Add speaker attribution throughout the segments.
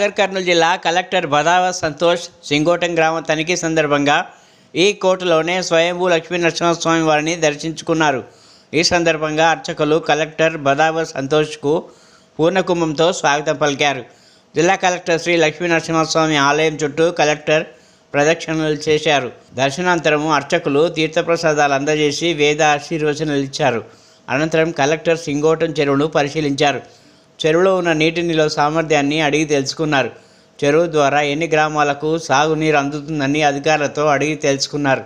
Speaker 1: నాగర్ కర్నూలు జిల్లా కలెక్టర్ బదావ సంతోష్ సింగోటం గ్రామ తనిఖీ సందర్భంగా ఈ కోర్టులోనే స్వయంభూ లక్ష్మీ నరసింహస్వామి వారిని దర్శించుకున్నారు. ఈ సందర్భంగా అర్చకులు కలెక్టర్ బదావ సంతోష్కు పూర్ణకుంభంతో స్వాగతం పలికారు. జిల్లా కలెక్టర్ శ్రీ లక్ష్మీ నరసింహస్వామి ఆలయం చుట్టూ కలెక్టర్ ప్రదక్షిణలు చేశారు. దర్శనాంతరము అర్చకులు తీర్థప్రసాదాలు అందజేసి వేద ఆశీర్వచనలు ఇచ్చారు. అనంతరం కలెక్టర్ సింగోటం చెరువును పరిశీలించారు. చెరువులో ఉన్న నీటి నిల్వ సామర్థ్యాన్ని అడిగి తెలుసుకున్నారు. చెరువు ద్వారా ఎన్ని గ్రామాలకు సాగునీరు అందుతుందని అధికారులతో అడిగి తెలుసుకున్నారు.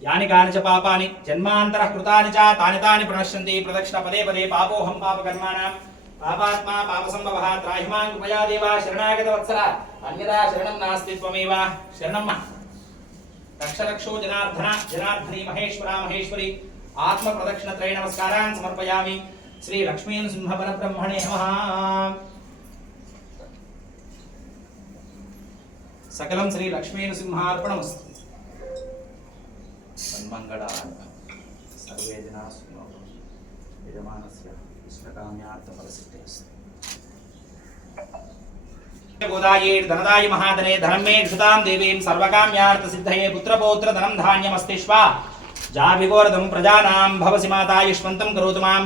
Speaker 2: యాని కాని చ పాపాని జన్మాంతర కృతాని చ తాని తాని ప్రణశ్యంతి ప్రదక్షిణ పదే పదే పాపోహం పాపకర్మాణం పాపాత్మా పాప సంభవ త్రాహిమాన్ కృపయా దేవ శరణాగత వత్సల అన్యదా శరణం నాస్తి త్వమేవ శరణమ్మ లక్షలక్షో జనార్దన జనార్దని మహేశ్వర మహేశ్వరి ఆత్మ ప్రదక్షిణ త్రయ నమస్కారాన్ సమర్పయామి శ్రీ లక్ష్మీ సింహ పరబ్రహ్మణే నమః సకలం శ్రీ లక్ష్మీ సింహార్పణమస్తు సన్మంగళాయ సర్వే జనా సుఖినో భవంతు. యజమానస్య ఇష్టకామ్యార్థఫలసిద్ధిరస్తు. గోదాయే ధనదాయ మహాధనే ధనం మే క్షుతాం దేవీం సర్వకామ్యార్థ సిద్ధయే పుత్రపౌత్ర ధనం ధాన్యమస్తిష్వ జాభిగోరదం ప్రజానాం భవసి మాతా యుష్మంతం కరోతు మాం